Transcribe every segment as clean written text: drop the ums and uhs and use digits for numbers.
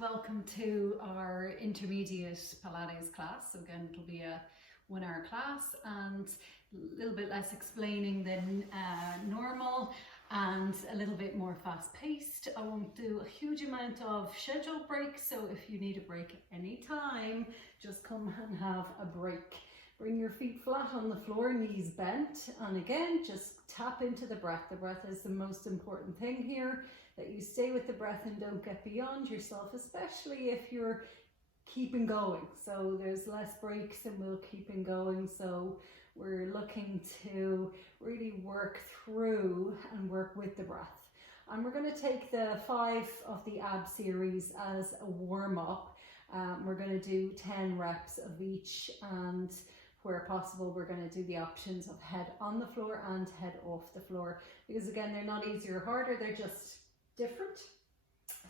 welcome to our intermediate Pilates class. So again, it'll be a 1 hour class and a little bit less explaining than normal and a little bit more fast paced. I won't do a huge amount of scheduled breaks, so if you need a break at any time, just come and have a break. Bring your feet flat on the floor, knees bent, and again, just tap into the breath. The breath is the most important thing here, that you stay with the breath and don't get beyond yourself, especially if you're keeping going. So there's less breaks and we'll keeping going. So we're looking to really work through and work with the breath. And we're going to take the 5 of the ab series as a warm-up. We're going to do 10 reps of each, and where possible we're going to do the options of head on the floor and head off the floor, because again, they're not easier or harder, they're just different.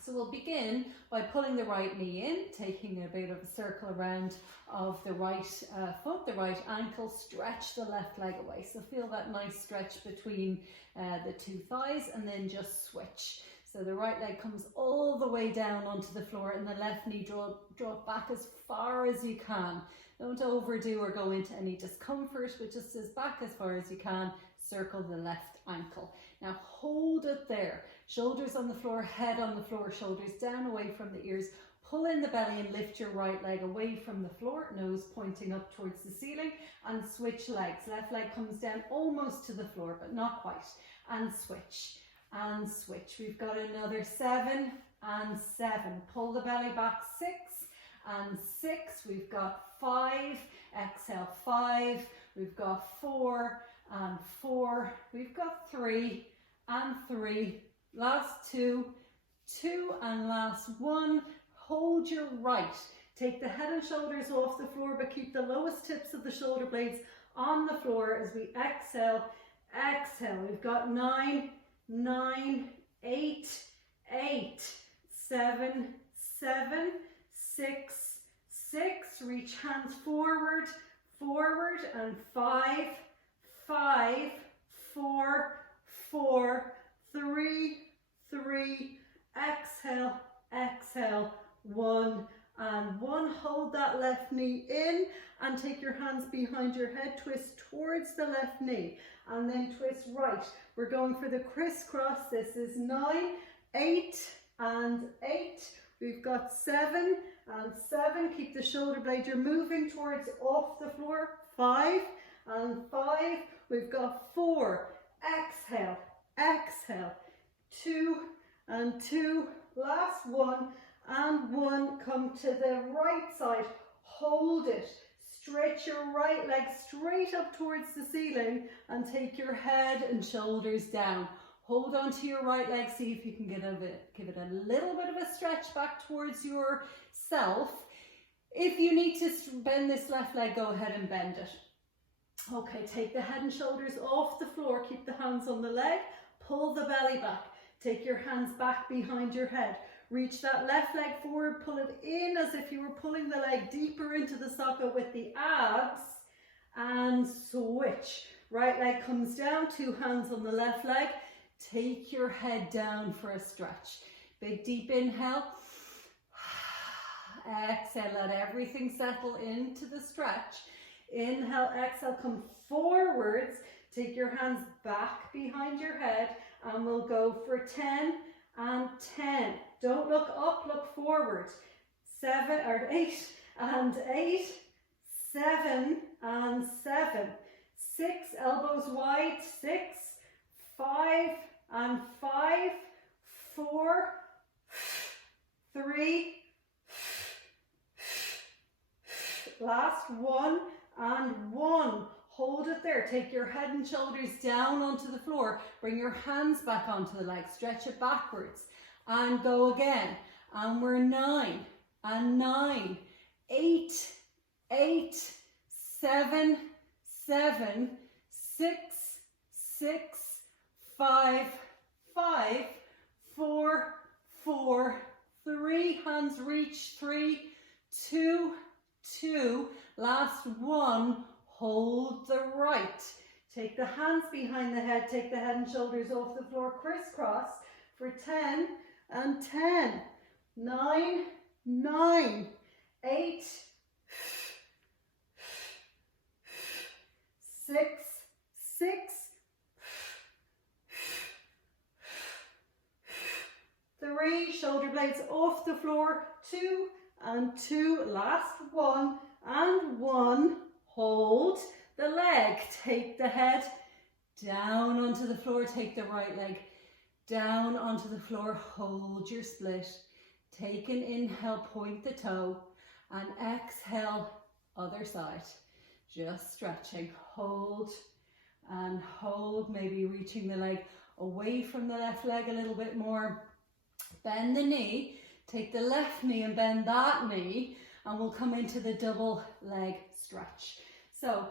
So we'll begin by pulling the right knee in, taking a bit of a circle around of the right foot, the right ankle, stretch the left leg away. So feel that nice stretch between the two thighs, and then just switch. So the right leg comes all the way down onto the floor and the left knee draw it back as far as you can. Don't overdo or go into any discomfort, but just as back as far as you can, circle the left ankle. Now hold it there. Shoulders on the floor, head on the floor, shoulders down away from the ears. Pull in the belly and lift your right leg away from the floor, nose pointing up towards the ceiling, and switch legs. Left leg comes down almost to the floor, but not quite. And switch. And switch. We've got another 7 and 7. Pull the belly back, 6 and 6. We've got 5. Exhale, 5. We've got 4 and 4. We've got 3 and 3. Last 2, 2 and last 1. Hold your right. Take the head and shoulders off the floor, but keep the lowest tips of the shoulder blades on the floor as we exhale. Exhale. We've got 9, 9, 8, 8, 7, 7, 6, 6. Reach hands forward, forward, and 5, 5, 4, 4, 3, 3. Exhale, exhale, 1 and 1. Hold that left knee in and take your hands behind your head. Twist towards the left knee and then twist right. We're going for the crisscross. This is 9, 8 and 8. We've got 7 and 7. Keep the shoulder blade you're moving towards off the floor. 5 and 5. We've got 4. Exhale, exhale. 2 and 2. Last 1 and 1. Come to the right side. Hold it. Stretch your right leg straight up towards the ceiling and take your head and shoulders down. Hold on to your right leg. See if you can give it a little bit of a stretch back towards yourself. If you need to bend this left leg, go ahead and bend it. Okay, take the head and shoulders off the floor. Keep the hands on the leg. Pull the belly back. Take your hands back behind your head. Reach that left leg forward, pull it in as if you were pulling the leg deeper into the socket with the abs, and switch. Right leg comes down, 2 hands on the left leg. Take your head down for a stretch. Big deep inhale. Exhale, let everything settle into the stretch. Inhale, exhale, come forwards. Take your hands back behind your head and we'll go for 10 and 10. Don't look up, look forward. 7 or 8 and 8. 7 and 7. 6, elbows wide. 6, 5 and 5. 4, 3. Last 1 and 1. Hold it there. Take your head and shoulders down onto the floor. Bring your hands back onto the legs. Stretch it backwards. And go again. And we're 9 and 9. 8, 8, 7, 7, 6, 6, 5, 5, 4, 4, 3. Hands reach. 3, 2, 2. Last 1. Hold the right. Take the hands behind the head. Take the head and shoulders off the floor. Crisscross for 10 and 10. 9, 9, 8, 6, 3, shoulder blades off the floor, 2 and 2, last 1 and 1, hold the leg, take the head down onto the floor, take the right leg down onto the floor, hold your split, take an inhale, point the toe, and exhale, other side, just stretching, hold and hold, maybe reaching the leg away from the left leg a little bit more, bend the knee, take the left knee and bend that knee, and we'll come into the double leg stretch. So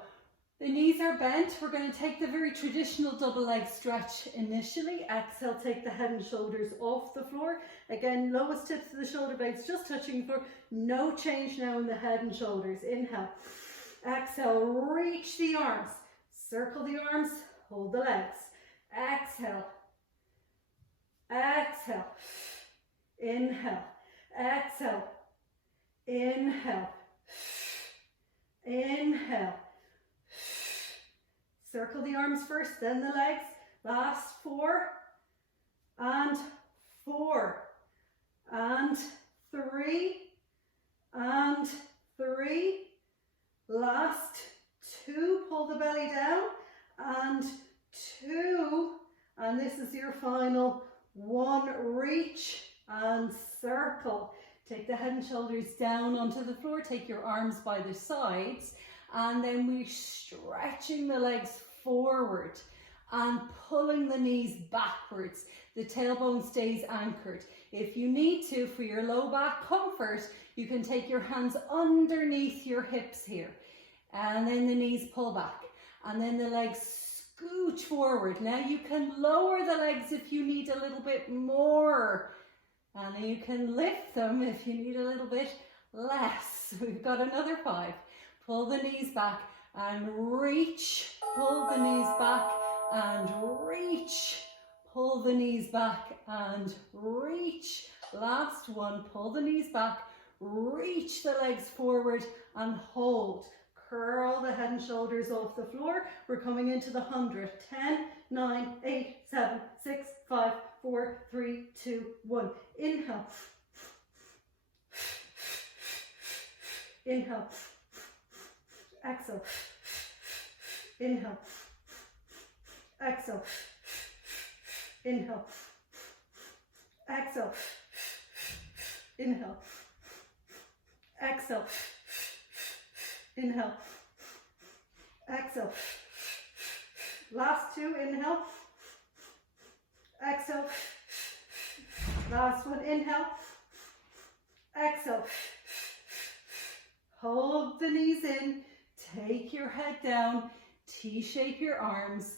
the knees are bent. We're going to take the very traditional double leg stretch initially. Exhale, take the head and shoulders off the floor. Again, lowest tips of the shoulder blades just touching the floor. No change now in the head and shoulders. Inhale. Exhale, reach the arms. Circle the arms, hold the legs. Exhale. Exhale. Inhale. Exhale. Inhale. Inhale. Circle the arms first, then the legs. Last 4 and 4 and 3 and 3. Last 2, pull the belly down, and 2, and this is your final 1, reach and circle. Take the head and shoulders down onto the floor, take your arms by the sides, and then we're stretching the legs forward and pulling the knees backwards. The tailbone stays anchored. If you need to, for your low back comfort, you can take your hands underneath your hips here, and then the knees pull back, and then the legs scooch forward. Now you can lower the legs if you need a little bit more, and then you can lift them if you need a little bit less. We've got another 5. Pull the knees back and reach. Pull the knees back and reach. Pull the knees back and reach. Last 1. Pull the knees back. Reach the legs forward and hold. Curl the head and shoulders off the floor. We're coming into the 100. 10, 9, 8, 7, 6, 5, 4, 3, 2, 1. Inhale. Inhale. Exhale. Inhale. Exhale. Inhale. Exhale. Inhale. Exhale. Inhale. Exhale. Last 2, inhale. Exhale. Last 1, inhale. Exhale. Hold the knees in. Take your head down. T-shape your arms.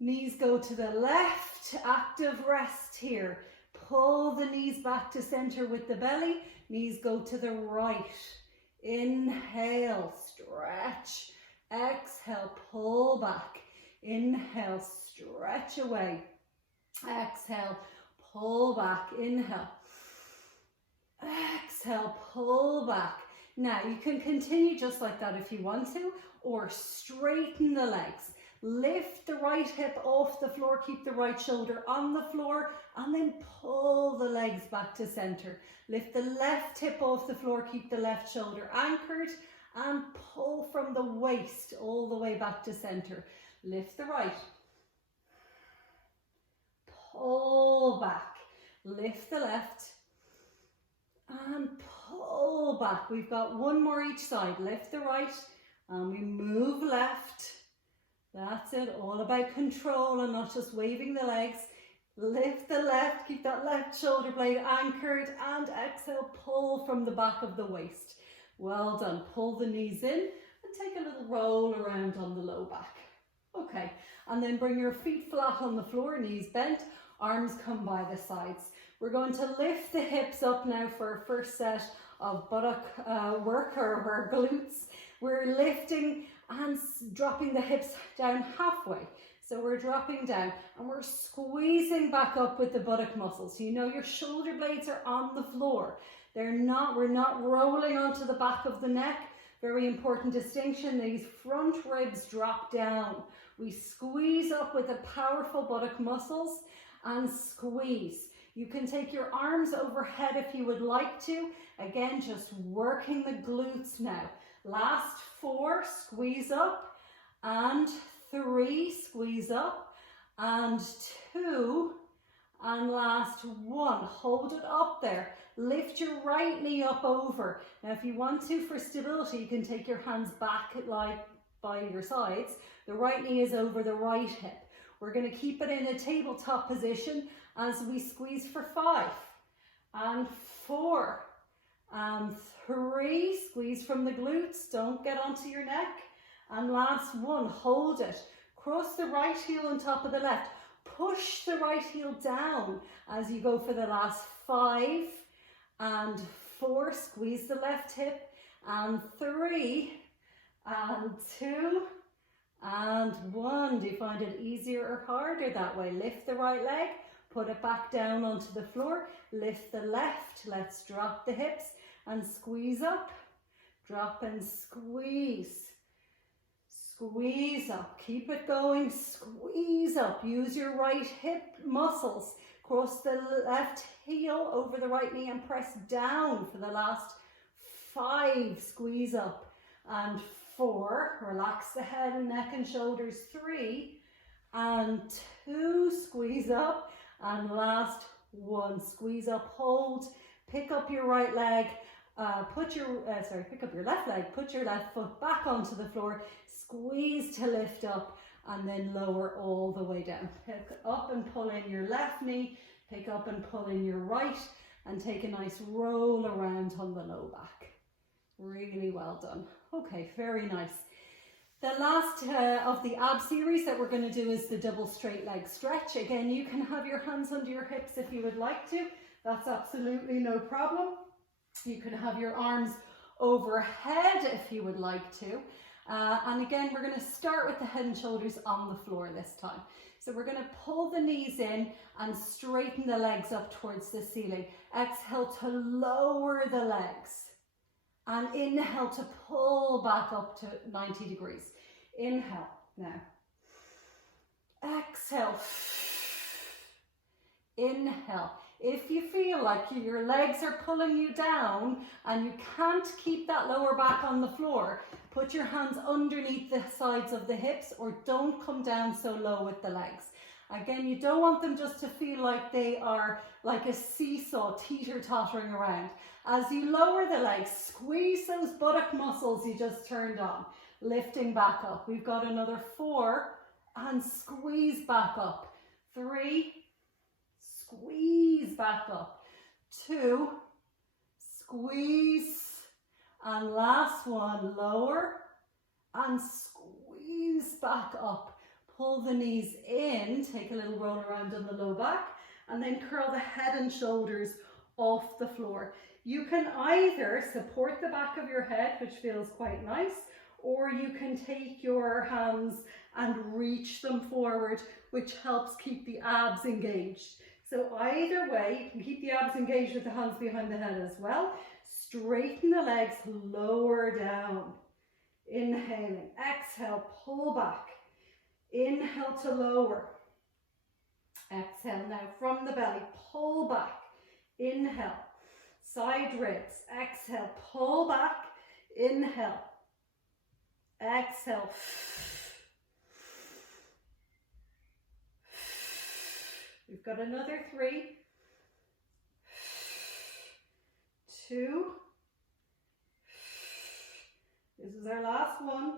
Knees go to the left. Active rest here. Pull the knees back to center with the belly. Knees go to the right. Inhale, stretch. Exhale, pull back. Inhale, stretch away. Exhale, pull back. Inhale. Exhale, pull back. Now you can continue just like that if you want to, or straighten the legs. Lift the right hip off the floor, keep the right shoulder on the floor, and then pull the legs back to center. Lift the left hip off the floor, keep the left shoulder anchored, and pull from the waist all the way back to center. Lift the right. Pull back. Lift the left. And pull back. We've got 1 more each side. Lift the right, and we move left. That's it, all about control and not just waving the legs. Lift the left, keep that left shoulder blade anchored, and exhale, pull from the back of the waist. Well done. Pull the knees in and take a little roll around on the low back. Okay, and then bring your feet flat on the floor, knees bent, arms come by the sides. We're going to lift the hips up now for our first set of buttock work, or our glutes. We're lifting and dropping the hips down halfway. So we're dropping down and we're squeezing back up with the buttock muscles. You know your shoulder blades are on the floor. We're not rolling onto the back of the neck. Very important distinction. These front ribs drop down. We squeeze up with the powerful buttock muscles and squeeze. You can take your arms overhead if you would like to. Again, just working the glutes now. Last 4, squeeze up, and 3, squeeze up, and 2, and last 1. Hold it up there. Lift your right knee up over. Now, if you want to, for stability, you can take your hands back like by your sides. The right knee is over the right hip. We're going to keep it in a tabletop position as we squeeze for 5, and 4, and 3, squeeze from the glutes, don't get onto your neck, and last 1, hold it. Cross the right heel on top of the left. Push the right heel down as you go for the last 5, and 4, squeeze the left hip, and 3, and 2, and 1. Do you find it easier or harder that way? Lift the right leg, put it back down onto the floor, lift the left, let's drop the hips and squeeze up, drop and squeeze, squeeze up, keep it going, squeeze up, use your right hip muscles, cross the left heel over the right knee and press down for the last 5, squeeze up, and 4, relax the head and neck and shoulders, 3, and 2, squeeze up, and last 1, squeeze up, hold, pick up your right leg, pick up your left leg, put your left foot back onto the floor, squeeze to lift up, and then lower all the way down. Pick up and pull in your left knee, pick up and pull in your right, and take a nice roll around on the low back. Really well done. Okay, very nice. The last of the ab series that we're going to do is the double straight leg stretch. Again, you can have your hands under your hips if you would like to. That's absolutely no problem. You can have your arms overhead if you would like to. And again, we're going to start with the head and shoulders on the floor this time. So we're going to pull the knees in and straighten the legs up towards the ceiling. Exhale to lower the legs. And inhale to pull back up to 90 degrees. Inhale now. Exhale. Inhale. If you feel like your legs are pulling you down and you can't keep that lower back on the floor, put your hands underneath the sides of the hips or don't come down so low with the legs. Again, you don't want them just to feel like they are like a seesaw teeter-tottering around. As you lower the legs, squeeze those buttock muscles you just turned on, lifting back up. We've got another 4 and squeeze back up. 3, squeeze back up. 2, squeeze, and last 1, lower and squeeze back up. Pull the knees in, take a little roll around on the low back, and then curl the head and shoulders off the floor. You can either support the back of your head, which feels quite nice, or you can take your hands and reach them forward, which helps keep the abs engaged. So either way, you can keep the abs engaged with the hands behind the head as well. Straighten the legs, lower down. Inhaling, exhale, pull back. Inhale to lower. Exhale now from the belly, pull back. Inhale, side ribs. Exhale, pull back. Inhale. Exhale. We've got another 3, 2. This is our last one.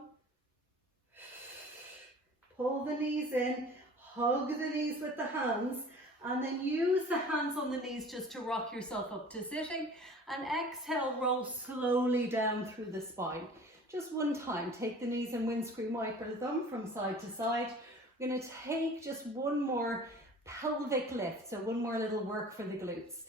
Pull the knees in, hug the knees with the hands, and then use the hands on the knees just to rock yourself up to sitting, and exhale, roll slowly down through the spine. Just one time, take the knees and windscreen wiper them from side to side. We're going to take just one more pelvic lift, so one more little work for the glutes.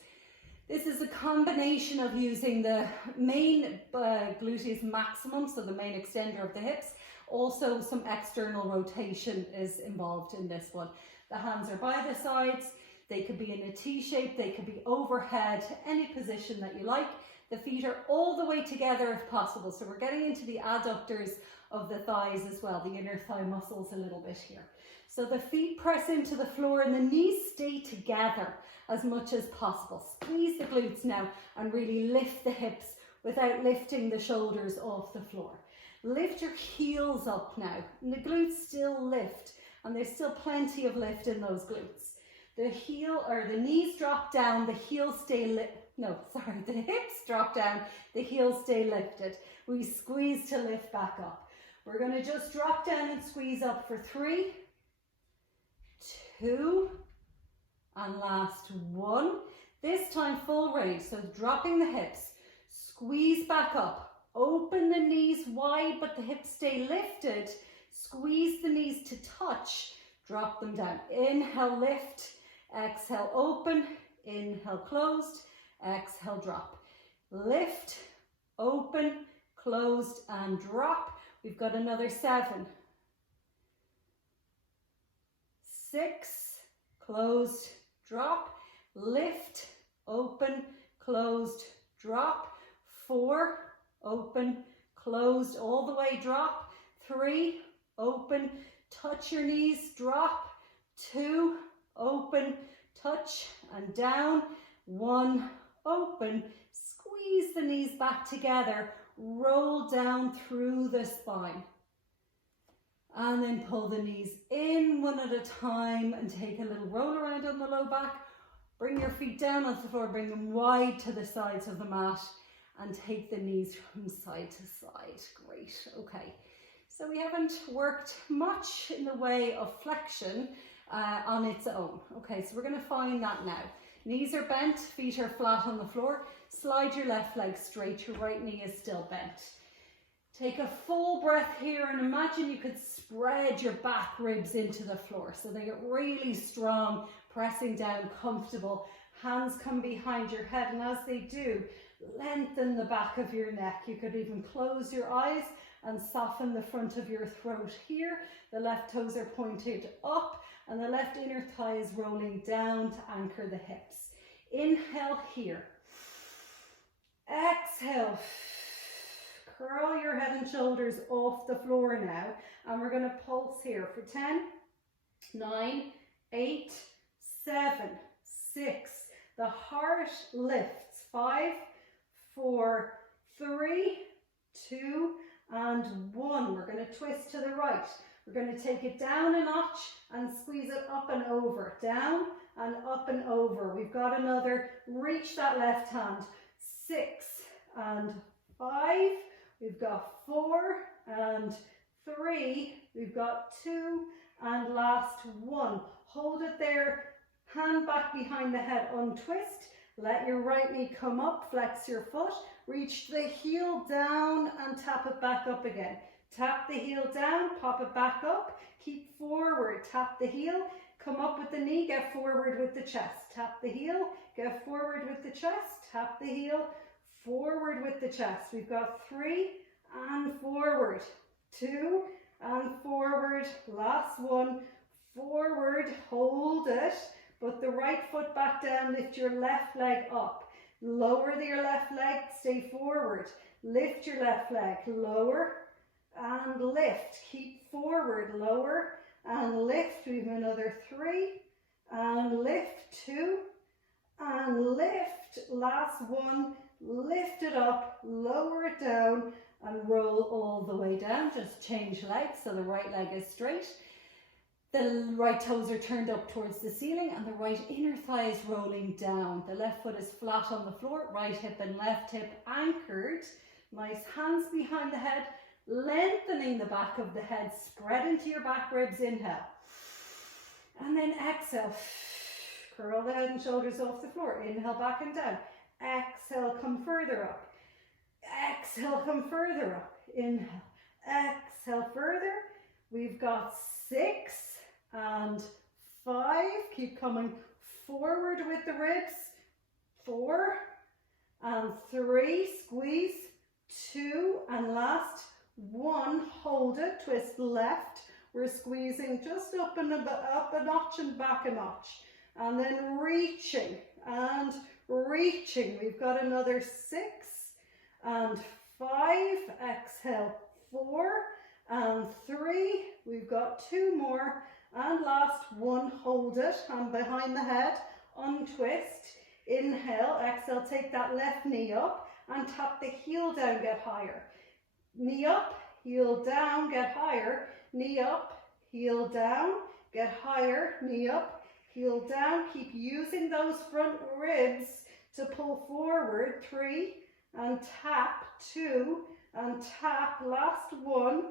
This is a combination of using the main gluteus maximum, so the main extender of the hips. Also, some external rotation is involved in this one. The hands are by the sides. They could be in a T shape, they could be overhead, any position that you like. The feet are all the way together if possible. So we're getting into the adductors of the thighs as well, the inner thigh muscles a little bit here. So the feet press into the floor and the knees stay together as much as possible. Squeeze the glutes now and really lift the hips without lifting the shoulders off the floor. Lift your heels up now, and the glutes still lift, and there's still plenty of lift in those glutes. The knees drop down, the heels stay the hips drop down, the heels stay lifted. We squeeze to lift back up. We're going to just drop down and squeeze up for 3, 2, and last 1. This time full raise, so dropping the hips, squeeze back up, open the knees wide but the hips stay lifted, squeeze the knees to touch, drop them down. Inhale, lift, exhale, open, inhale, closed, exhale, drop. Lift, open, closed, and drop. We've got another 7, 6, closed, drop, lift, open, closed, drop, 4, open, closed, all the way, drop, 3, open, touch your knees, drop, 2, open, touch, and down, 1, open, squeeze the knees back together, roll down through the spine. And then pull the knees in one at a time and take a little roll around on the low back. Bring your feet down onto the floor, bring them wide to the sides of the mat and take the knees from side to side. Great, okay. So we haven't worked much in the way of flexion on its own. Okay, so we're going to find that now. Knees are bent, feet are flat on the floor. Slide your left leg straight, your right knee is still bent. Take a full breath here and imagine you could spread your back ribs into the floor so they get really strong, pressing down, comfortable. Hands come behind your head, and as they do, lengthen the back of your neck. You could even close your eyes and soften the front of your throat here. The left toes are pointed up and the left inner thigh is rolling down to anchor the hips. Inhale here. Exhale. Curl your head and shoulders off the floor now, and we're going to pulse here for 10, 9, 8, 7, 6. The heart lifts. 5, 4, 3, 2, and 1. We're going to twist to the right. We're going to take it down a notch and squeeze it up and over. Down and up and over. We've got another. Reach that left hand. 6 and 5. We've got 4 and 3. We've got 2 and last 1. Hold it there. Hand back behind the head. Untwist. Let your right knee come up. Flex your foot. Reach the heel down and tap it back up again. Tap the heel down. Pop it back up. Keep forward. Tap the heel. Come up with the knee. Get forward with the chest. Tap the heel. Get forward with the chest. Tap the heel. Forward with the chest. We've got 3 and forward, 2 and forward, last 1, forward, hold it, put the right foot back down, lift your left leg up, lower your left leg, stay forward, lift your left leg, lower and lift, keep forward, lower and lift. We have another 3 and lift, 2 and lift, last 1, lift it up, lower it down and roll all the way down. Just change legs so the right leg is straight. The right toes are turned up towards the ceiling and the right inner thigh is rolling down. The left foot is flat on the floor, right hip and left hip anchored. Nice hands behind the head, lengthening the back of the head, spread into your back ribs, inhale. And then exhale, curl the head and shoulders off the floor, inhale back and down. Exhale, come further up. Exhale, come further up. Inhale, exhale further. We've got 6 and 5. Keep coming forward with the ribs. 4 and 3. Squeeze. 2 and last 1. Hold it. Twist left. We're squeezing just up and up a notch and back a notch. and then reaching and reaching. We've got another 6 and 5. Exhale, 4 and 3. We've got 2 more, and last one. Hold it, hand behind the head, untwist. Inhale, exhale, take that left knee up and tap the heel down, get higher. Knee up, heel down, get higher. Knee up, heel down, get higher. Knee up, heel down. Keep using those front ribs to pull forward. 3 and tap. 2 and tap. Last one.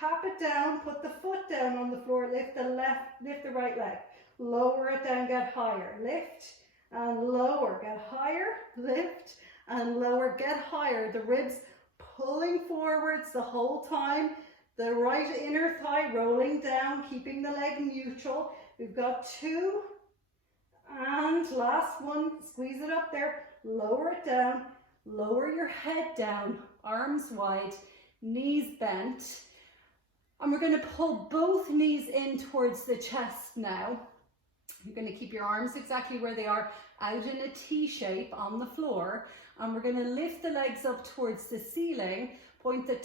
Tap it down, put the foot down on the floor, lift the right leg. Lower it down, get higher. Lift and lower, get higher. Lift and lower, get higher. The ribs pulling forwards the whole time. The right inner thigh rolling down, keeping the leg neutral. We've got 2 and last one. Squeeze it up there, lower it down, lower your head down, arms wide, knees bent. And we're going to pull both knees in towards the chest now. You're going to keep your arms exactly where they are, out in a T shape on the floor. And we're going to lift the legs up towards the ceiling, point the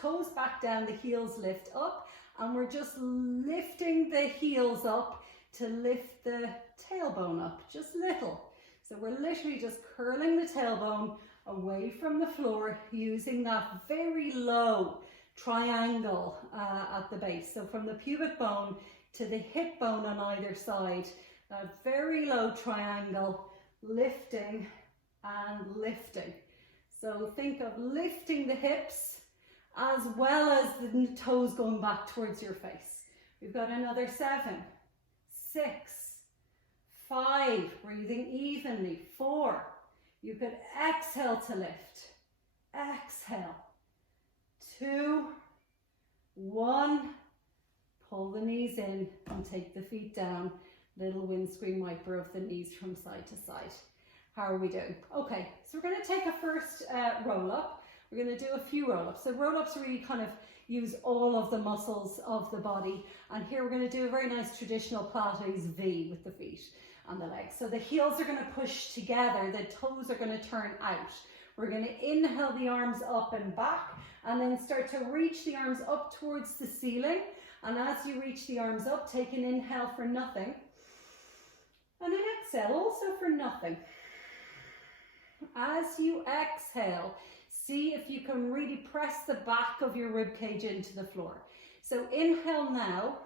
toes back down, the heels lift up. And we're just lifting the heels up to lift the tailbone up, just little. So we're literally just curling the tailbone away from the floor, using that very low triangle at the base. So from the pubic bone to the hip bone on either side, a very low triangle, lifting and lifting. So think of lifting the hips as well as the toes going back towards your face. We've got another 7, 6, 5, breathing evenly, 4. You could exhale to lift. Exhale. 2, 1, pull the knees in and take the feet down. Little windscreen wiper of the knees from side to side. How are we doing? Okay, so we're going to take a first roll up. We're going to do a few roll-ups. So roll-ups really kind of use all of the muscles of the body. And here we're going to do a very nice traditional Pilates V with the feet and the legs. So the heels are going to push together. The toes are going to turn out. We're going to inhale the arms up and back, and then start to reach the arms up towards the ceiling. And as you reach the arms up, take an inhale for nothing. And an exhale also for nothing. As you exhale, see if you can really press the back of your rib cage into the floor. So inhale now.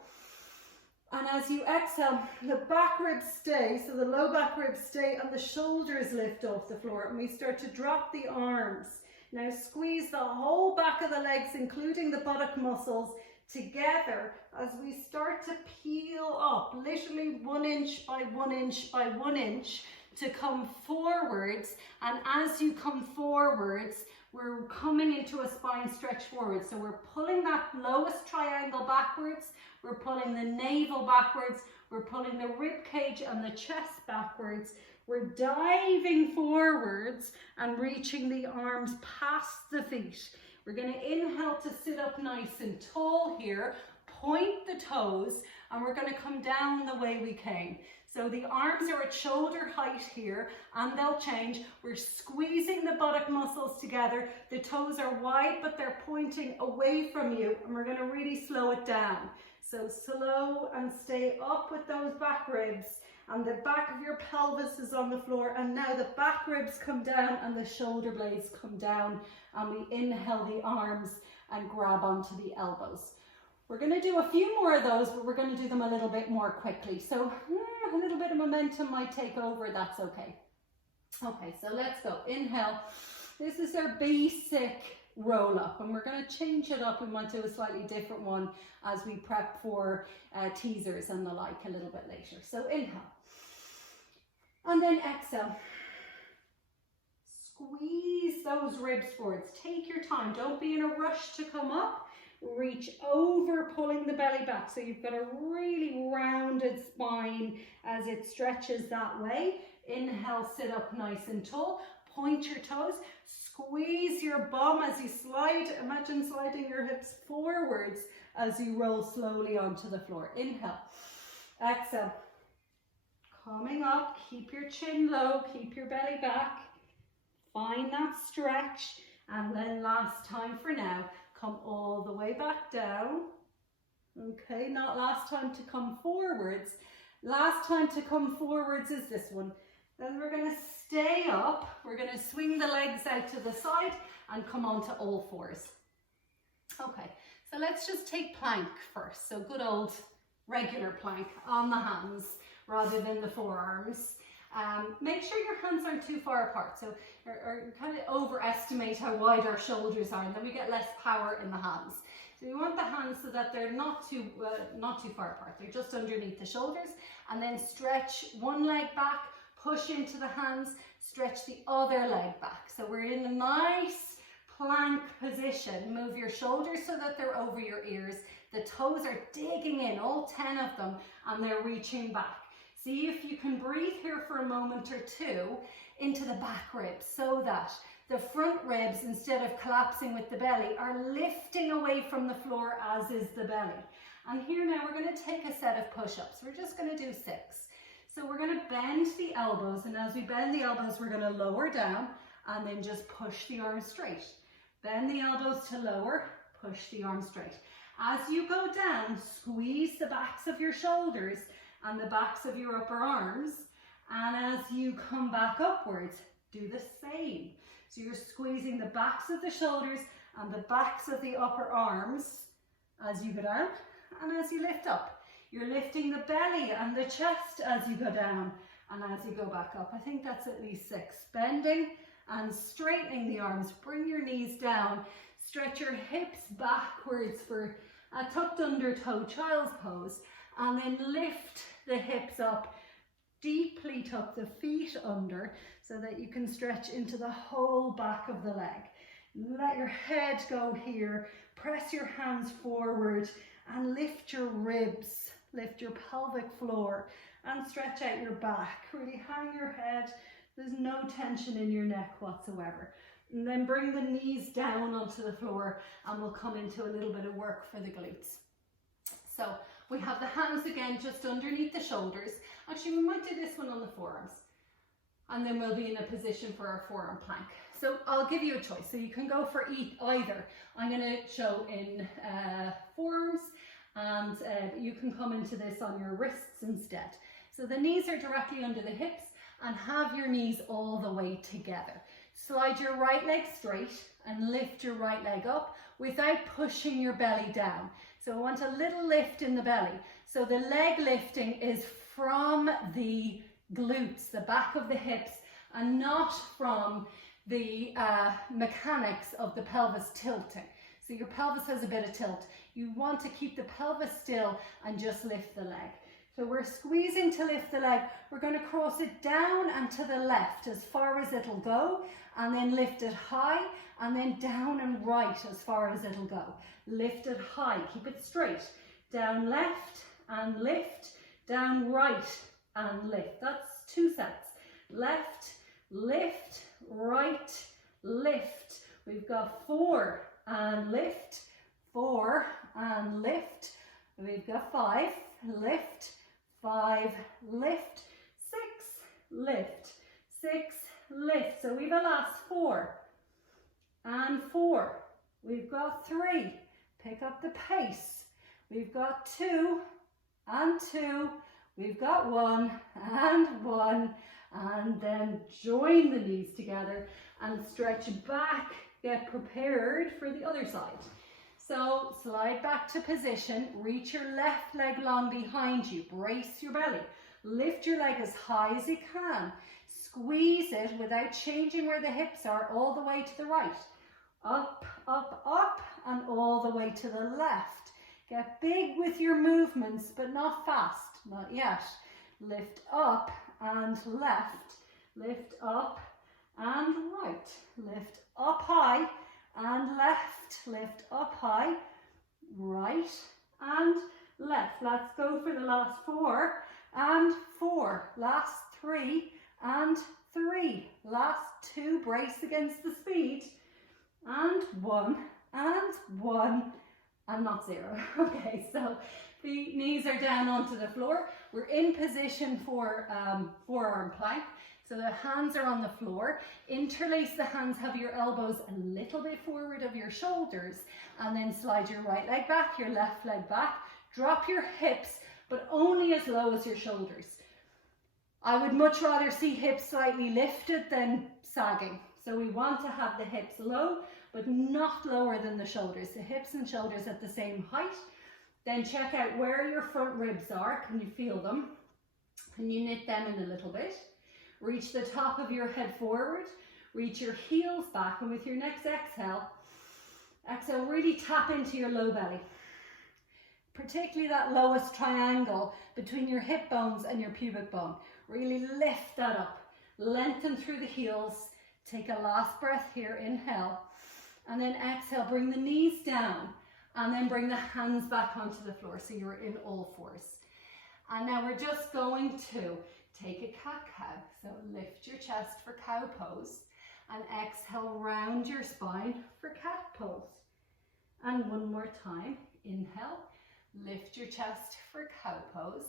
And as you exhale, the back ribs stay, so the low back ribs stay and the shoulders lift off the floor, and we start to drop the arms. Now squeeze the whole back of the legs, including the buttock muscles, together as we start to peel up, literally 1 inch by 1 inch by 1 inch to come forwards. And as you come forwards, we're coming into a spine stretch forward. So we're pulling that lowest triangle backwards, we're pulling the navel backwards, we're pulling the rib cage and the chest backwards. We're diving forwards and reaching the arms past the feet. We're going to inhale to sit up nice and tall here, point the toes, and we're going to come down the way we came. So the arms are at shoulder height here, and they'll change. We're squeezing the buttock muscles together. The toes are wide, but they're pointing away from you, and we're going to really slow it down. So slow and stay up with those back ribs, and the back of your pelvis is on the floor, and now the back ribs come down and the shoulder blades come down, and we inhale the arms and grab onto the elbows. We're going to do a few more of those, but we're going to do them a little bit more quickly. So a little bit of momentum might take over, that's okay. Okay, so let's go. Inhale. This is our basic roll up, and we're going to change it up. We might do a slightly different one as we prep for teasers and the like a little bit later. So inhale. And then exhale. Squeeze those ribs forwards. Take your time. Don't be in a rush to come up. Reach over, pulling the belly back. So you've got a really rounded spine as it stretches that way. Inhale, sit up nice and tall. Point your toes. Squeeze your bum as you slide. Imagine sliding your hips forwards as you roll slowly onto the floor. Inhale. Exhale. Coming up, keep your chin low, keep your belly back. Find that stretch. And then last time for now, come all the way back down. Okay, not last time to come forwards. Last time to come forwards is this one. Then we're going to stay up. We're going to swing the legs out to the side and come on to all fours. Okay, so let's just take plank first. So good old regular plank on the hands rather than the forearms. Make sure your hands aren't too far apart. So or kind of overestimate how wide our shoulders are, and then we get less power in the hands. So you want the hands so that they're not too far apart. They're just underneath the shoulders, and then stretch one leg back, push into the hands, stretch the other leg back. So we're in a nice plank position. Move your shoulders so that they're over your ears. The toes are digging in, all 10 of them, and they're reaching back. See if you can breathe here for a moment or two into the back ribs so that the front ribs, instead of collapsing with the belly, are lifting away from the floor, as is the belly. And here now we're going to take a set of push-ups. We're just going to do 6. So we're going to bend the elbows, and as we bend the elbows, we're going to lower down and then just push the arms straight. Bend the elbows to lower, push the arms straight. As you go down, squeeze the backs of your shoulders and the backs of your upper arms. And as you come back upwards, do the same. So you're squeezing the backs of the shoulders and the backs of the upper arms as you go down and as you lift up. You're lifting the belly and the chest as you go down and as you go back up. I think that's at least 6. Bending and straightening the arms. Bring your knees down. Stretch your hips backwards for a tucked under toe child's pose, and then lift the hips up. Deeply tuck the feet under so that you can stretch into the whole back of the leg. Let your head go here. Press your hands forward and lift your ribs. Lift your pelvic floor and stretch out your back. Really hang your head. There's no tension in your neck whatsoever. And then bring the knees down onto the floor, and we'll come into a little bit of work for the glutes. So we have the hands again just underneath the shoulders. Actually, we might do this one on the forearms, and then we'll be in a position for our forearm plank. So I'll give you a choice. So you can go for either. I'm going to show in forearms, and you can come into this on your wrists instead. So the knees are directly under the hips, and have your knees all the way together. Slide your right leg straight and lift your right leg up without pushing your belly down. So I want a little lift in the belly. So the leg lifting is from the glutes, the back of the hips, and not from the mechanics of the pelvis tilting. So your pelvis has a bit of tilt. You want to keep the pelvis still and just lift the leg. So we're squeezing to lift the leg. We're going to cross it down and to the left as far as it'll go, and then lift it high, and then down and right as far as it'll go. Lift it high, keep it straight. Down left and lift, down right and lift. That's 2 sets. Left, lift, right, lift. We've got 4 and lift, 4 and lift. We've got 5, lift, 5, lift, 6, lift, 6, lift. So we've a last 4 and 4. We've got 3. Pick up the pace. We've got 2 and 2. We've got 1 and 1. And then join the knees together and stretch back. Get prepared for the other side. So slide back to position, reach your left leg long behind you, brace your belly, lift your leg as high as you can, squeeze it without changing where the hips are all the way to the right, up, up, up, and all the way to the left. Get big with your movements, but not fast, not yet. Lift up and left, lift up and right, lift up high, and left, lift up high, right and left. Let's go for the last 4 and 4, last 3 and 3, last 2, brace against the speed, and 1 and 1 and not 0. Okay, so the knees are down onto the floor. We're in position for forearm plank. So the hands are on the floor. Interlace the hands, have your elbows a little bit forward of your shoulders, and then slide your right leg back, your left leg back. Drop your hips, but only as low as your shoulders. I would much rather see hips slightly lifted than sagging. So we want to have the hips low, but not lower than the shoulders. The hips and shoulders at the same height. Then check out where your front ribs are. Can you feel them? Can you knit them in a little bit? Reach the top of your head forward. Reach your heels back, and with your next exhale, really tap into your low belly. Particularly that lowest triangle between your hip bones and your pubic bone. Really lift that up. Lengthen through the heels. Take a last breath here, inhale. And then exhale, bring the knees down. And then bring the hands back onto the floor so you're in all fours. And now we're just going to take a cat-cow. So lift your chest for cow pose. And exhale, round your spine for cat pose. And one more time. Inhale, lift your chest for cow pose.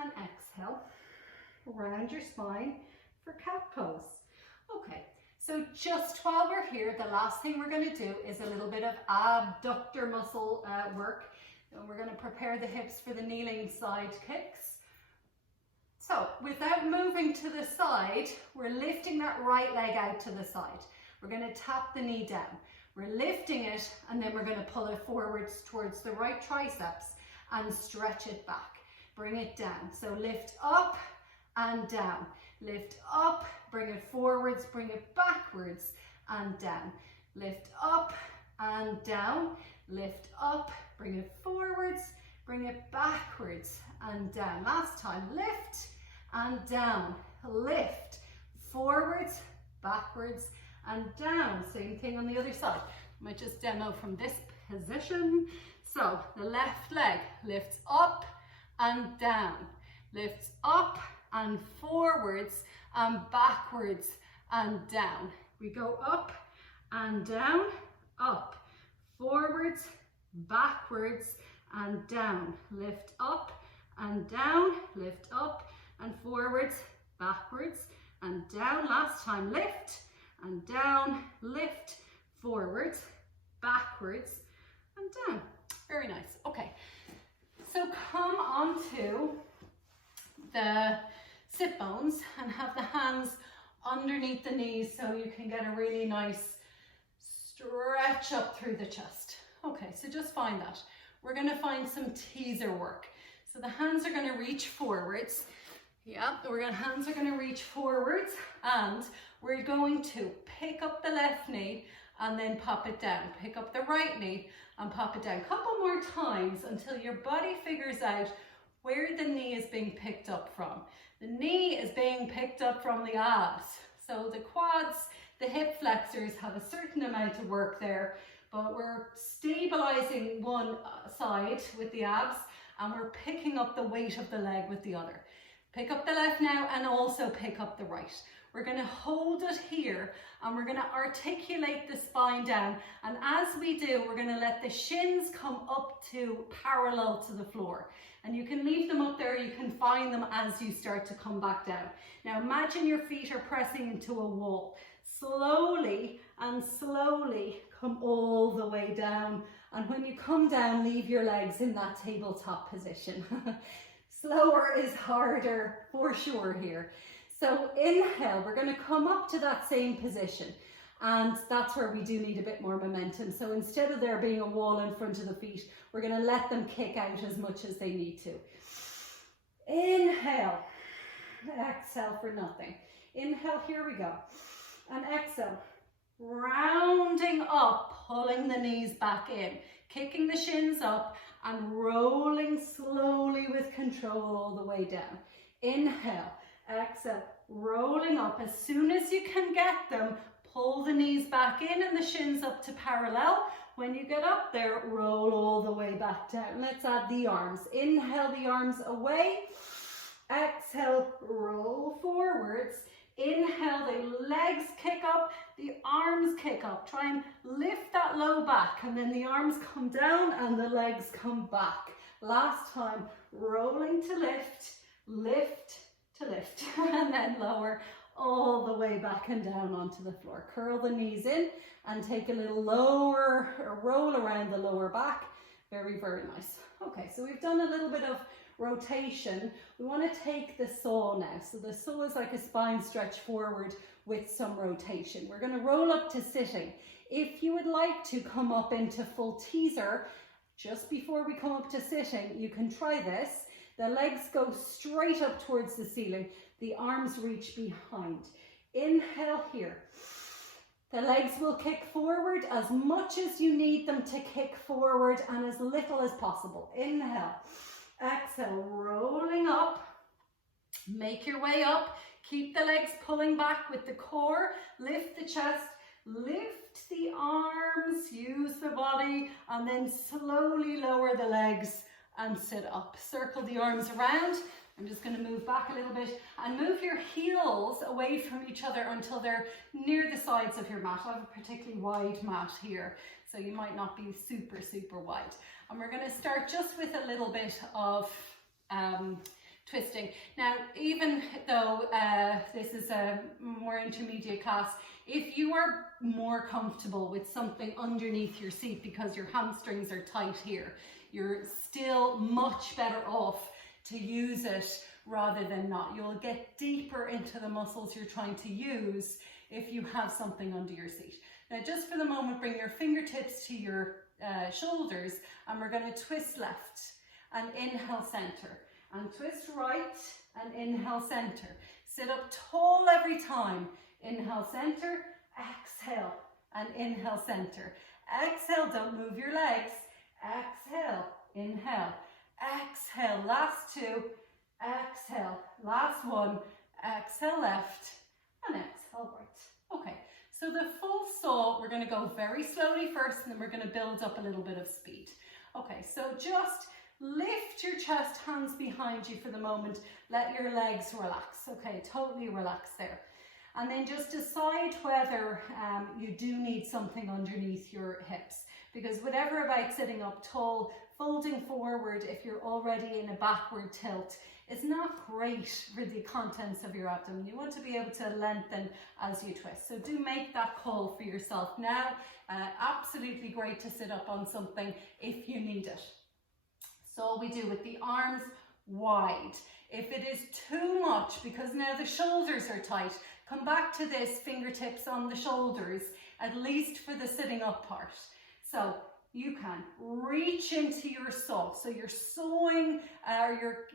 And exhale, round your spine for cat pose. Okay, so just while we're here, the last thing we're going to do is a little bit of abductor muscle work. And we're going to prepare the hips for the kneeling side kicks. So without moving to the side, we're lifting that right leg out to the side. We're going to tap the knee down. We're lifting it, and then we're going to pull it forwards towards the right triceps and stretch it back. Bring it down. So lift up and down. Lift up, bring it forwards, bring it backwards and down. Lift up and down. Lift up, bring it forwards, bring it backwards and down. Last time, lift and down. Lift, forwards, backwards and down. Same thing on the other side. I might just demo from this position. So the left leg lifts up and down, lifts up and forwards and backwards and down. We go up and down, up, forwards, backwards and down. Lift up and down, lift up and forwards, backwards and down. Last time, lift and down, lift, forwards, backwards and down. Very nice. Okay, so come onto the sit bones and have the hands underneath the knees so you can get a really nice stretch up through the chest. Okay, so just find that. We're going to find some teaser work. So the hands are going to reach forwards. Yeah, hands are going to reach forwards, and we're going to pick up the left knee and then pop it down. Pick up the right knee and pop it down. A couple more times until your body figures out where the knee is being picked up from. The knee is being picked up from the abs. So the quads, the hip flexors have a certain amount of work there, but we're stabilizing one side with the abs and we're picking up the weight of the leg with the other. Pick up the left now and also pick up the right. We're going to hold it here and we're going to articulate the spine down. And as we do, we're going to let the shins come up to parallel to the floor. And you can leave them up there, you can find them as you start to come back down. Now imagine your feet are pressing into a wall. Slowly and slowly come all the way down. And when you come down, leave your legs in that tabletop position. Slower is harder for sure here. So inhale, we're going to come up to that same position. And that's where we do need a bit more momentum. So instead of there being a wall in front of the feet, we're going to let them kick out as much as they need to. Inhale. Exhale for nothing. Inhale, here we go. And exhale. Rounding up, pulling the knees back in. Kicking the shins up and rolling slowly with control all the way down. Inhale. Exhale. Rolling up. As soon as you can get them, pull the knees back in and the shins up to parallel. When you get up there, roll all the way back down. Let's add the arms. Inhale the arms away. Exhale, roll forwards. Inhale, the legs kick up, the arms kick up. Try and lift that low back, and then the arms come down and the legs come back. Last time, rolling to lift, lift to lift, and then lower all the way back and down onto the floor. Curl the knees in and take a little lower, or roll around the lower back. Very, very nice. Okay, so we've done a little bit of rotation. We want to take the saw now. So the saw is like a spine stretch forward with some rotation. We're going to roll up to sitting. If you would like to come up into full teaser, just before we come up to sitting, you can try this. The legs go straight up towards the ceiling. The arms reach behind. Inhale here. The legs will kick forward as much as you need them to kick forward and as little as possible. Inhale. Exhale, rolling up. Make your way up. Keep the legs pulling back with the core. Lift the chest. Lift the arms. Use the body. And then slowly lower the legs and sit up. Circle the arms around. I'm just going to move back a little bit and move your heels away from each other until they're near the sides of your mat. I have a particularly wide mat here, so you might not be super, super wide. And we're going to start just with a little bit of twisting. Now, even though this is a more intermediate class, if you are more comfortable with something underneath your seat because your hamstrings are tight here, you're still much better off to use it rather than not. You'll get deeper into the muscles you're trying to use if you have something under your seat. Now, just for the moment, bring your fingertips to your shoulders, and we're going to twist left and inhale center, and twist right and inhale center. Sit up tall every time. Inhale center, exhale and inhale center. Exhale, don't move your legs. Exhale, inhale. Exhale, last two, exhale, last one, exhale left, and exhale right. Okay, so the full saw, we're going to go very slowly first, and then we're going to build up a little bit of speed. Okay, so just lift your chest, hands behind you for the moment, let your legs relax. Okay, totally relax there. And then just decide whether you do need something underneath your hips, because whatever about sitting up tall, folding forward if you're already in a backward tilt is not great for the contents of your abdomen. You want to be able to lengthen as you twist. So do make that call for yourself now. Absolutely great to sit up on something if you need it. So we do with the arms wide. If it is too much, because now the shoulders are tight, come back to this, fingertips on the shoulders, at least for the sitting up part. So you can reach into your saw. So you're sawing, you're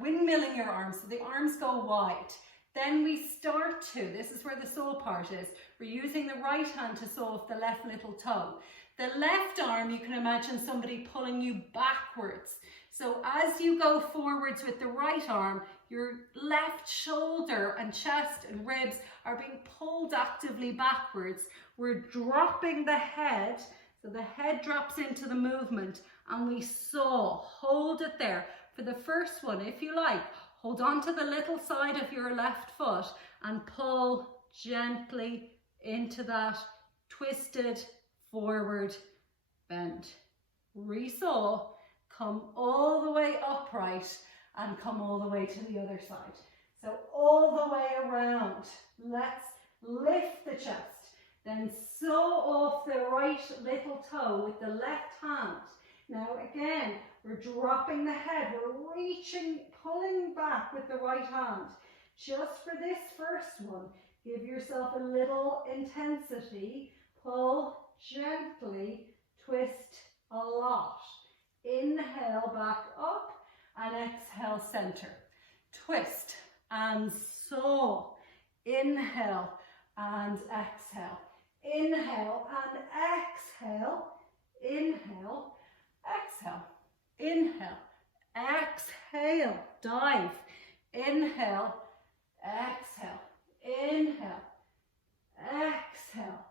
windmilling your arms. So the arms go wide. Then we start to, this is where the saw part is. We're using the right hand to saw off the left little toe. The left arm, you can imagine somebody pulling you backwards. So as you go forwards with the right arm, your left shoulder and chest and ribs are being pulled actively backwards. We're dropping the head. So the head drops into the movement and we saw. Hold it there. For the first one, if you like, hold on to the little side of your left foot and pull gently into that twisted forward bend. Resaw, come all the way upright and come all the way to the other side. So all the way around. Let's lift the chest. Then saw off the right little toe with the left hand. Now again, we're dropping the head. We're reaching, pulling back with the right hand. Just for this first one, give yourself a little intensity. Pull gently, twist a lot. Inhale back up and exhale center. Twist and saw. Inhale and exhale. Inhale and exhale. Inhale, exhale. Inhale, exhale. Dive. Inhale, exhale. Inhale, exhale.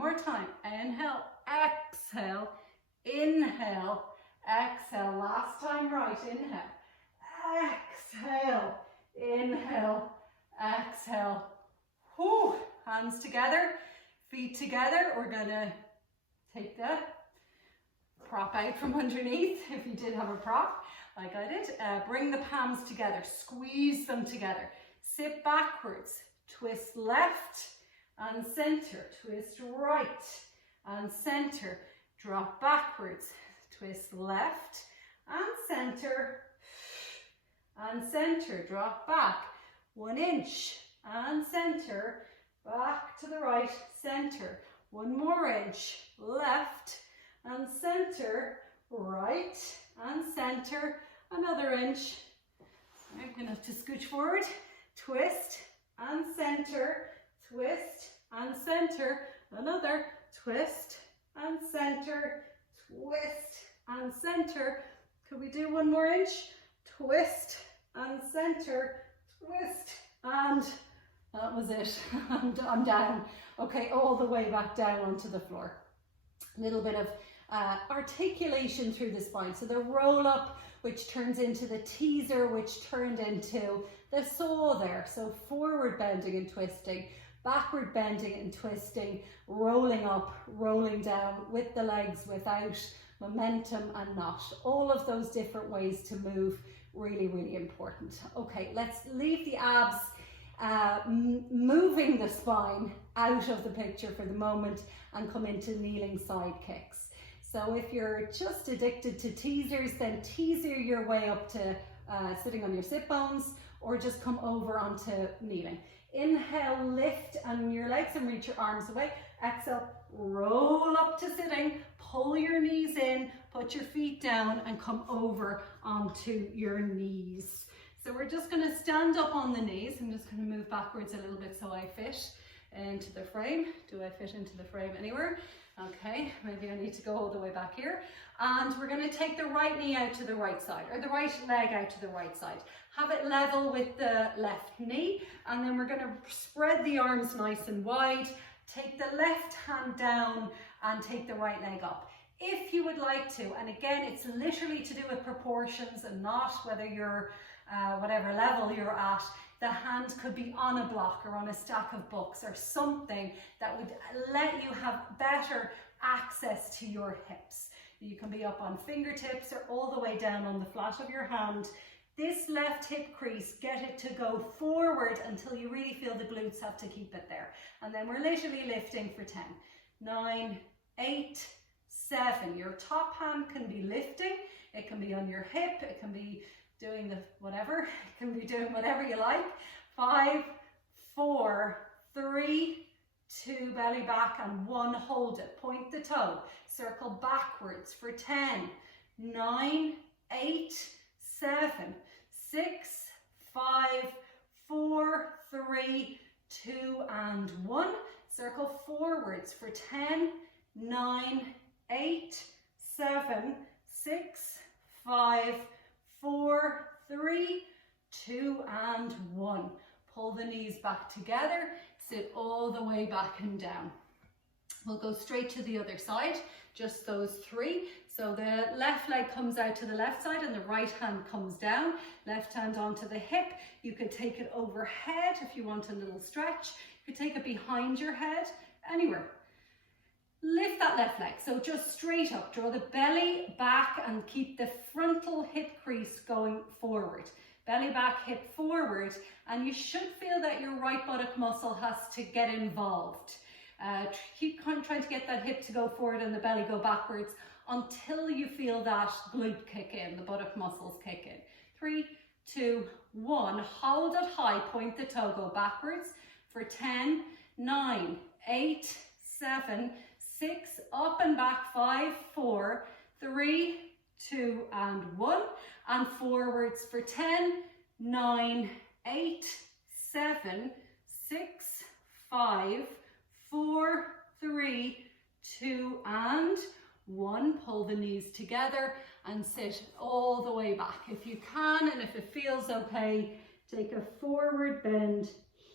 more time. Inhale, exhale, inhale, exhale. Last time, right, inhale, exhale, inhale, exhale. Whew. Hands together, feet together. We're gonna take the prop out from underneath if you did have a prop, like I did. Bring the palms together, squeeze them together. Sit backwards, twist left and center, twist right and center. Drop backwards, twist left and center, drop back. 1 inch and center, back to the right, center. 1 more inch, left and center, right and center. Another inch. I'm gonna have to scooch forward, twist and center, twist and center. Another twist and center, twist and center. Could we do 1 more inch? Twist and center, twist, and that was it. I'm down. Okay, all the way back down onto the floor. A little bit of articulation through the spine. So the roll up, which turns into the teaser, which turned into the saw there. So forward bending and twisting, backward bending and twisting, rolling up, rolling down with the legs without momentum and not. All of those different ways to move, really, really important. Okay, let's leave the abs moving the spine out of the picture for the moment and come into kneeling side kicks. So if you're just addicted to teasers, then teaser your way up to sitting on your sit bones, or just come over onto kneeling. Inhale, lift and your legs and reach your arms away. Exhale, roll up to sitting, pull your knees in, put your feet down and come over onto your knees. So we're just going to stand up on the knees. I'm just going to move backwards a little bit so I fit into the frame. Do I fit into the frame anywhere? Okay, maybe I need to go all the way back here. And we're going to take the right knee out to the right side, or the right leg out to the right side. Have it level with the left knee, and then we're going to spread the arms nice and wide. Take the left hand down and take the right leg up. If you would like to, and again, it's literally to do with proportions and not whether you're whatever level you're at. The hand could be on a block or on a stack of books or something that would let you have better access to your hips. You can be up on fingertips or all the way down on the flat of your hand. This left hip crease, get it to go forward until you really feel the glutes have to keep it there. And then we're literally lifting for 10, 9, 8, 7. Your top hand can be lifting. It can be on your hip. It can be doing the whatever. It can be doing whatever you like. 5, 4, 3, 2, belly back and 1, hold it. Point the toe. Circle backwards for 10, 9, 8, 7, 6, 5, 4, 3, 2 and 1. Circle forwards for 10, 9, 8, 7, 6, 5, 4, 3, 2 and 1. Pull the knees back together, sit all the way back and down. We'll go straight to the other side, just those 3. So the left leg comes out to the left side and the right hand comes down. Left hand onto the hip. You could take it overhead if you want a little stretch. You could take it behind your head, anywhere. Lift that left leg, so just straight up. Draw the belly back and keep the frontal hip crease going forward. Belly back, hip forward, and you should feel that your right buttock muscle has to get involved. Keep trying to get that hip to go forward and the belly go backwards until you feel that glute kick in, the buttock muscles kick in. 3, 2, 1. Hold it high, point the toe, go backwards for 10, 9, 8, 7, 6, up and back, 5, 4, 3, 2 and 1, and forwards for 10, 9, 8, 7, 6, 5, 4, 3, 2 and 1. Pull the knees together and sit all the way back. If you can and if it feels okay, take a forward bend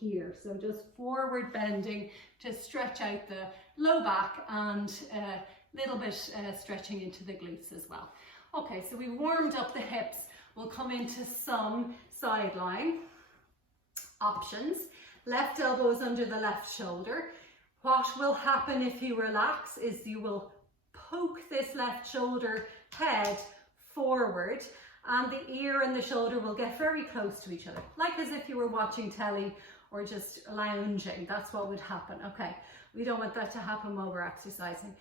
here. So just forward bending to stretch out the low back and a little bit stretching into the glutes as well. Okay, so we warmed up the hips. We'll come into some side lying options. Left elbow is under the left shoulder. What will happen if you relax is you will poke this left shoulder head forward, and the ear and the shoulder will get very close to each other, like as if you were watching telly or just lounging. That's what would happen. Okay, we don't want that to happen while we're exercising.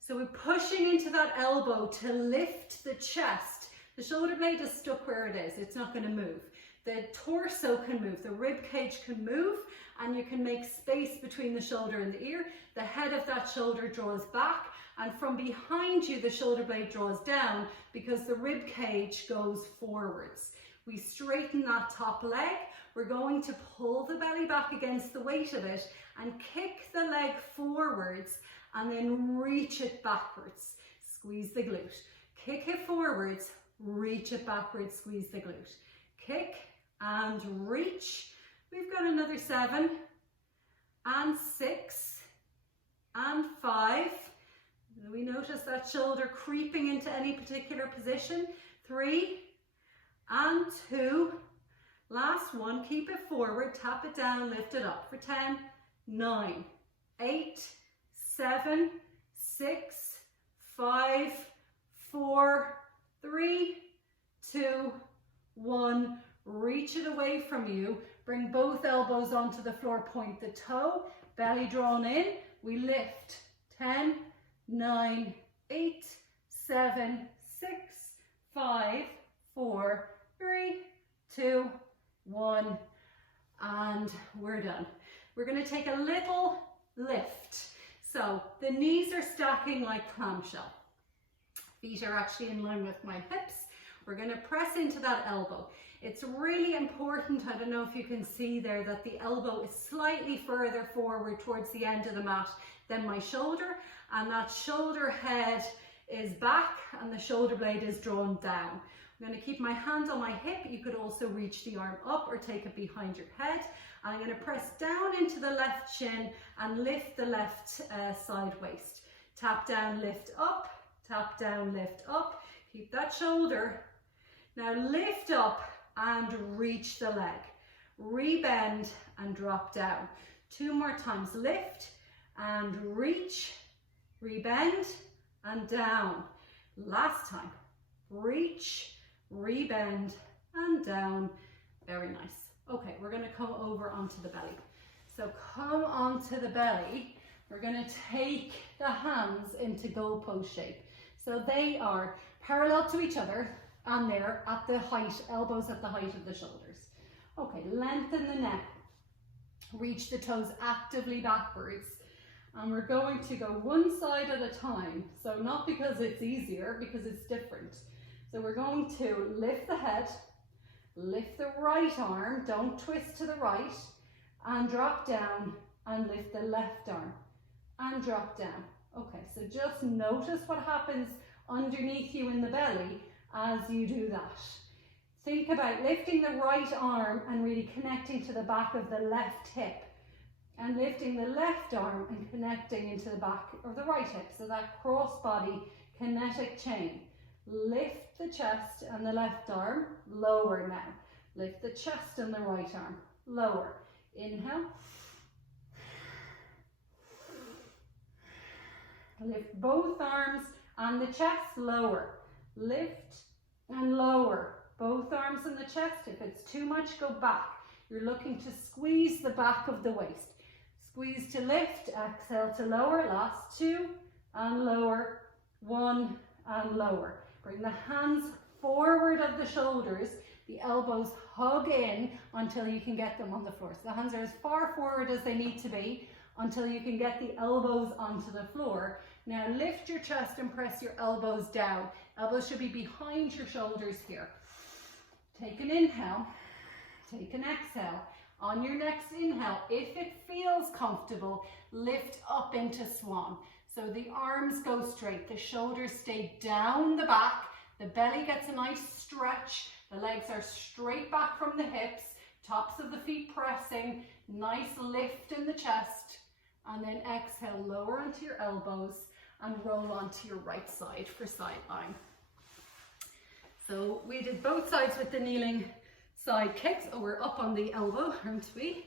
So we're pushing into that elbow to lift the chest. The shoulder blade is stuck where it is. It's not going to move. The torso can move, the rib cage can move, and you can make space between the shoulder and the ear. The head of that shoulder draws back, and from behind you, the shoulder blade draws down because the rib cage goes forwards. We straighten that top leg. We're going to pull the belly back against the weight of it and kick the leg forwards and then reach it backwards. Squeeze the glute. Kick it forwards, reach it backwards, squeeze the glute. Kick and reach. We've got another 7 and 6 and 5. We notice that shoulder creeping into any particular position. 3 and 2. Last one, keep it forward, tap it down, lift it up for 10, 9, 8, 7, 6, 5, 4, 3, 2, 1. Reach it away from you. Bring both elbows onto the floor, point the toe, belly drawn in. We lift. 10, 9, 8, 7, 6, 5, 4, 3, 2, 1, and we're done. We're going to take a little lift. So the knees are stacking like clamshell. Feet are actually in line with my hips. We're going to press into that elbow. It's really important, I don't know if you can see there, that the elbow is slightly further forward towards the end of the mat than my shoulder, and that shoulder head is back and the shoulder blade is drawn down. I'm going to keep my hand on my hip. You could also reach the arm up or take it behind your head. And I'm going to press down into the left shin and lift the left side waist. Tap down, lift up, tap down, lift up. Keep that shoulder. Now lift up and reach the leg. Rebend and drop down. 2 more times. Lift and reach, rebend and down. Last time. Reach, rebend and down. Very nice. Okay, we're going to come over onto the belly. So come onto the belly. We're going to take the hands into goalpost shape. So they are parallel to each other and they're at the height, elbows at the height of the shoulders. Okay, lengthen the neck. Reach the toes actively backwards. And we're going to go one side at a time. So not because it's easier, because it's different. So we're going to lift the head, lift the right arm, don't twist to the right, and drop down and lift the left arm and drop down. Okay, so just notice what happens underneath you in the belly as you do that. Think about lifting the right arm and really connecting to the back of the left hip, and lifting the left arm and connecting into the back of the right hip. So that cross body kinetic chain. Lift the chest and the left arm, lower now. Lift the chest and the right arm, lower. Inhale. Lift both arms and the chest, lower. Lift and lower. Both arms and the chest. If it's too much, go back. You're looking to squeeze the back of the waist. Squeeze to lift, exhale to lower. Last 2 and lower. 1 and lower. Bring the hands forward of the shoulders. The elbows hug in until you can get them on the floor. So the hands are as far forward as they need to be until you can get the elbows onto the floor. Now lift your chest and press your elbows down. Elbows should be behind your shoulders here. Take an inhale, take an exhale. On your next inhale, if it feels comfortable, lift up into swan. So the arms go straight, the shoulders stay down the back, the belly gets a nice stretch, the legs are straight back from the hips, tops of the feet pressing, nice lift in the chest, and then exhale, lower onto your elbows and roll onto your right side for side lying. So we did both sides with the kneeling side kicks. Oh, we're up on the elbow, aren't we?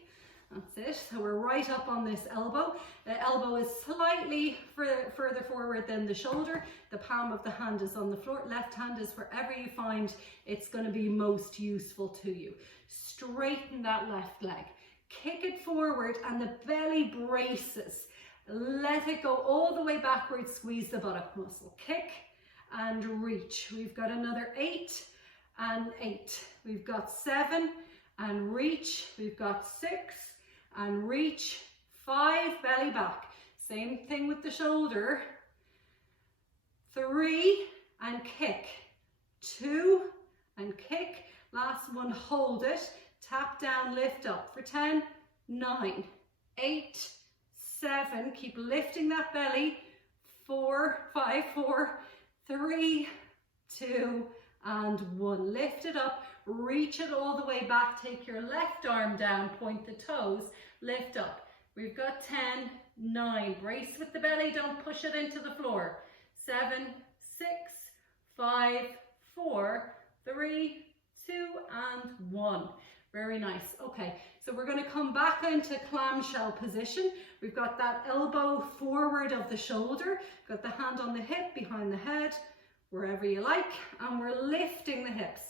That's it. So we're right up on this elbow. The elbow is slightly further forward than the shoulder. The palm of the hand is on the floor. Left hand is wherever you find it's going to be most useful to you. Straighten that left leg. Kick it forward and the belly braces. Let it go all the way backwards. Squeeze the buttock muscle. Kick and reach. We've got another 8 and 8. We've got 7 and reach. We've got 6 and reach. 5, belly back. Same thing with the shoulder. 3 and kick. 2 and kick. Last one, hold it. Tap down, lift up for 10, 9, 8, 7. Keep lifting that belly. 4, 5, 4, 3, 2, and 1. Lift it up. Reach it all the way back. Take your left arm down. Point the toes. Lift up. We've got 10, 9. Brace with the belly. Don't push it into the floor. 7, 6, 5, 4, 3, 2, and 1. Very nice. Okay, so we're going to come back into clamshell position. We've got that elbow forward of the shoulder. Got the hand on the hip, behind the head, wherever you like. And we're lifting the hips.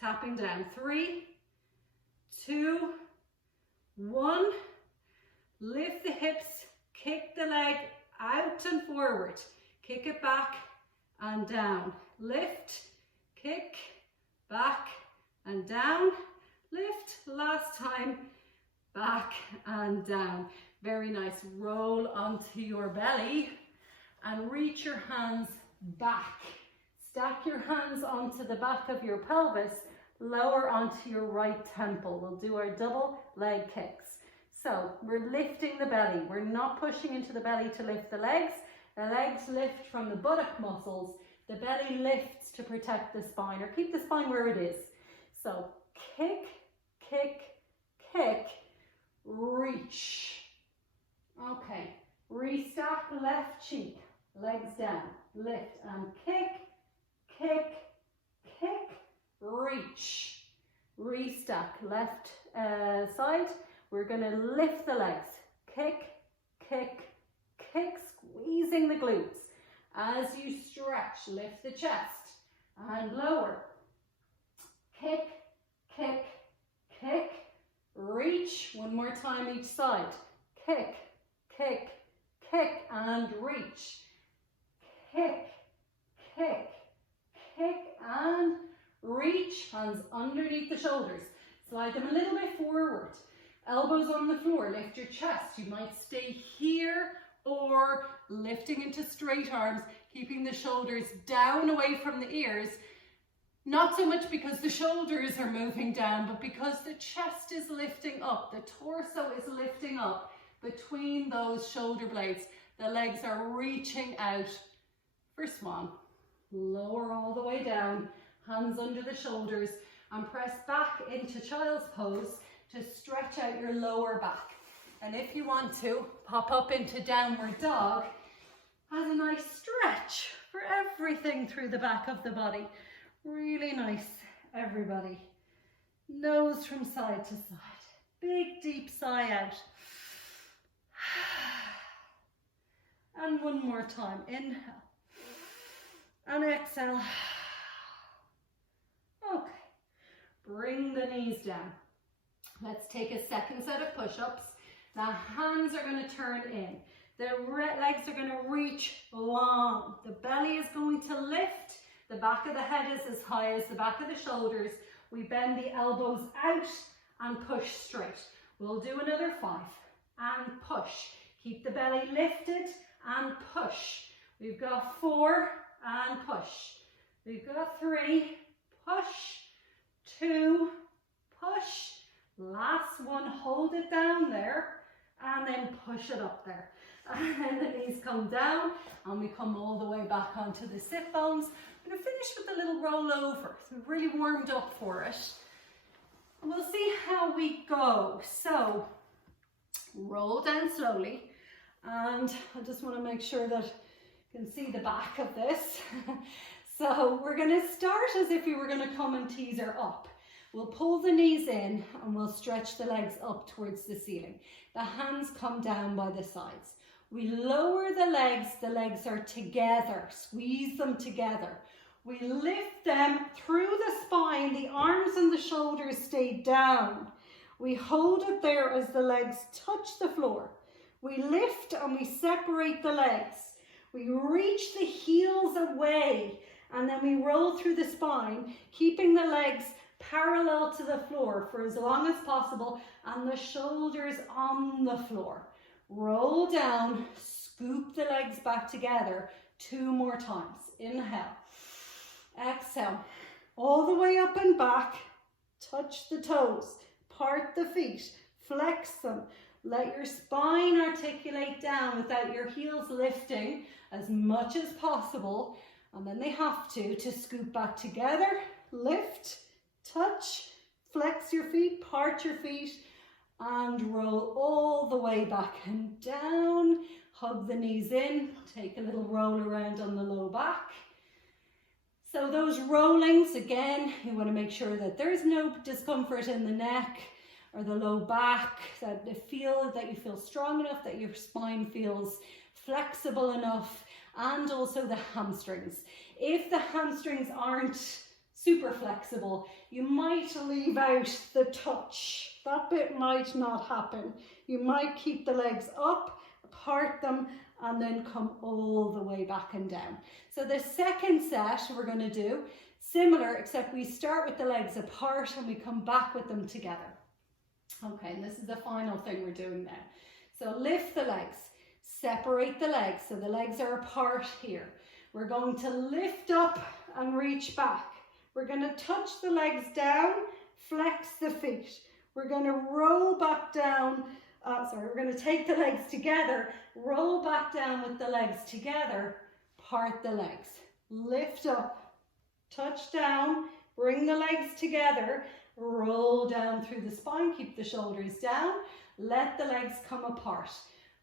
Tapping down. 3, 2, 1. Lift the hips. Kick the leg out and forward. Kick it back and down. Lift, kick, back and down. Lift, last time, back and down. Very nice. Roll onto your belly and reach your hands back. Stack your hands onto the back of your pelvis, lower onto your right temple. We'll do our double leg kicks. So we're lifting the belly. We're not pushing into the belly to lift the legs. The legs lift from the buttock muscles. The belly lifts to protect the spine, or keep the spine where it is. So kick, kick, kick, reach. Okay, restack left cheek, legs down, lift and kick, kick, kick, reach. Restack left side. We're going to lift the legs, kick, kick, kick, squeezing the glutes. As you stretch, lift the chest and lower. Kick, kick, kick, reach. One more time each side. Kick, kick, kick, and reach. Kick, kick, kick, and reach. Hands underneath the shoulders. Slide them a little bit forward. Elbows on the floor. Lift your chest. You might stay here or lifting into straight arms, keeping the shoulders down away from the ears. Not so much because the shoulders are moving down, but because the chest is lifting up, the torso is lifting up between those shoulder blades. The legs are reaching out for swan. Lower all the way down, hands under the shoulders, and press back into child's pose to stretch out your lower back. And if you want to, pop up into downward dog as a nice stretch for everything through the back of the body. Really nice, everybody. Nose from side to side. Big deep sigh out. And one more time. Inhale. And exhale. Okay. Bring the knees down. Let's take a second set of push-ups. The hands are going to turn in. The legs are going to reach long. The belly is going to lift. The back of the head is as high as the back of the shoulders. We bend the elbows out and push straight. We'll do another 5 and push. Keep the belly lifted and push. We've got 4 and push. We've got 3, push, 2, push. Last one, hold it down there and then push it up there. And then the knees come down and we come all the way back onto the sit bones. I'm going to finish with a little roll over. So we've really warmed up for it. And we'll see how we go. So roll down slowly, and I just want to make sure that you can see the back of this. So we're going to start as if we were going to come and teaser up. We'll pull the knees in and we'll stretch the legs up towards the ceiling. The hands come down by the sides. We lower the legs are together, squeeze them together. We lift them through the spine, the arms and the shoulders stay down. We hold it there as the legs touch the floor. We lift and we separate the legs. We reach the heels away and then we roll through the spine, keeping the legs parallel to the floor for as long as possible and the shoulders on the floor. Roll down, scoop the legs back together 2 more times. Inhale, exhale, all the way up and back, touch the toes, part the feet, flex them, let your spine articulate down without your heels lifting as much as possible, and then they have to scoop back together, lift, touch, flex your feet, part your feet, and roll all the way back and down. Hug the knees in, take a little roll around on the low back. So those rollings, again, you want to make sure that there's no discomfort in the neck or the low back, that you feel strong enough, that your spine feels flexible enough, and also the hamstrings. If the hamstrings aren't super flexible, you might leave out the touch. That bit might not happen. You might keep the legs up, part them, and then come all the way back and down. So the second set we're going to do similar, except we start with the legs apart and we come back with them together. Okay, and this is the final thing we're doing now. So lift the legs, separate the legs, so the legs are apart here. We're going to lift up and reach back. We're going to touch the legs down, flex the feet. We're going to roll back down. We're going to take the legs together, roll back down with the legs together, part the legs, lift up, touch down, bring the legs together, roll down through the spine, keep the shoulders down, let the legs come apart,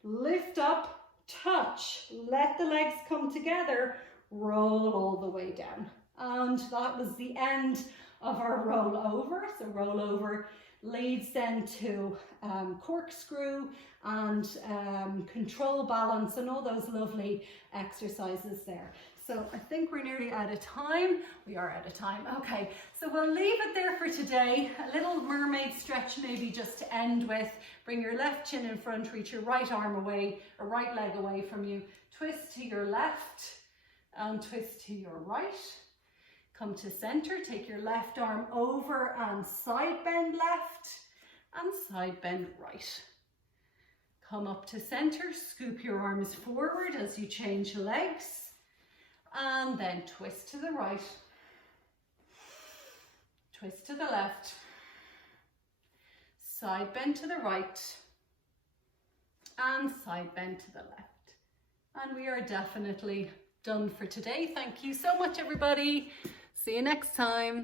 lift up, touch, let the legs come together, roll all the way down. And that was the end of our roll over. So roll over leads then to corkscrew and control balance and all those lovely exercises there. So I think we're nearly out of time. We are out of time. Okay, so we'll leave it there for today. A little mermaid stretch maybe just to end with. Bring your left chin in front, reach your right arm away, or right leg away from you. Twist to your left and twist to your right. Come to center, take your left arm over and side bend left and side bend right. Come up to center, scoop your arms forward as you change legs, and then twist to the right, twist to the left, side bend to the right, and side bend to the left. And we are definitely done for today. Thank you so much, everybody. See you next time.